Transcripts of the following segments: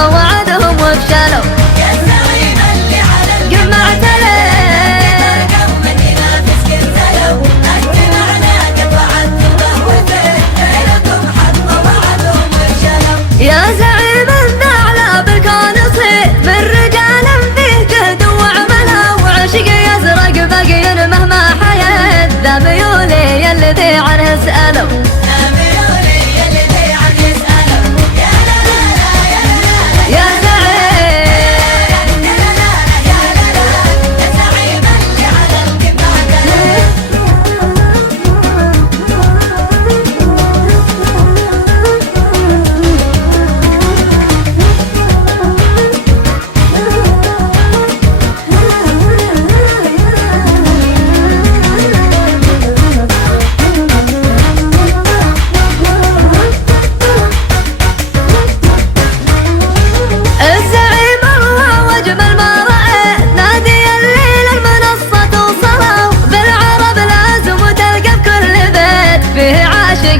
حطوا وعدهم وفشلوا. يا الزعيم اللي على القمة اعتليت قوم ينافس كنزلوا، انت معنا قد وعدتوا وفيت غيركم حطوا وعدهم وفشلوا. يا زعيم النعلة بالكون صيت من رجال فيه جهد وعمله وعشق يزرق بقي مهما حيت. ذا ميولي يلذي عنه اسألوا.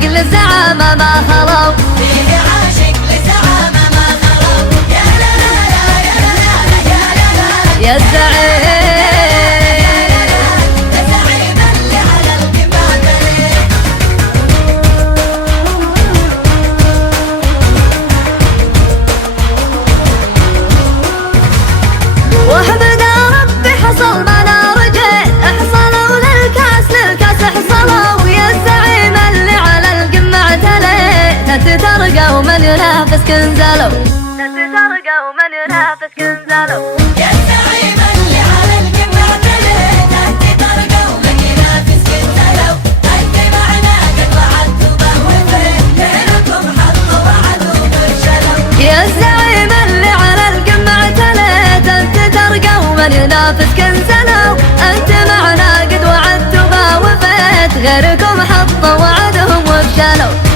للزعامة ما خلوا، فيه عاشق للزعامة ما خلوا. يا لا لا لا يا لا لا يا لا لا يا الزعيم الزعيم اللي على القمة اعتليت. واحمد ربي حصل ما رجيت، احصلوا للكاس حصلوا. يا الزعيم اللي على القمة اعتليت، تترقى ومن ينافس كنزلوا، تترقى ومن ينافس كنزلوا. يا الزعيم اللي على القمة اعتليت، تترقى ومن ينافس كنزلوا، انت معنا قد وعدتوا به وفيت غيركم حطوا وعدوا وفشلوا. يا الزعيم اللي على القمة اعتليت، تترقى ومن ينافس كنزلوا، انت معنا قد وعدتوا به وفيت غيركم حطوا وعدهم وفشلوا.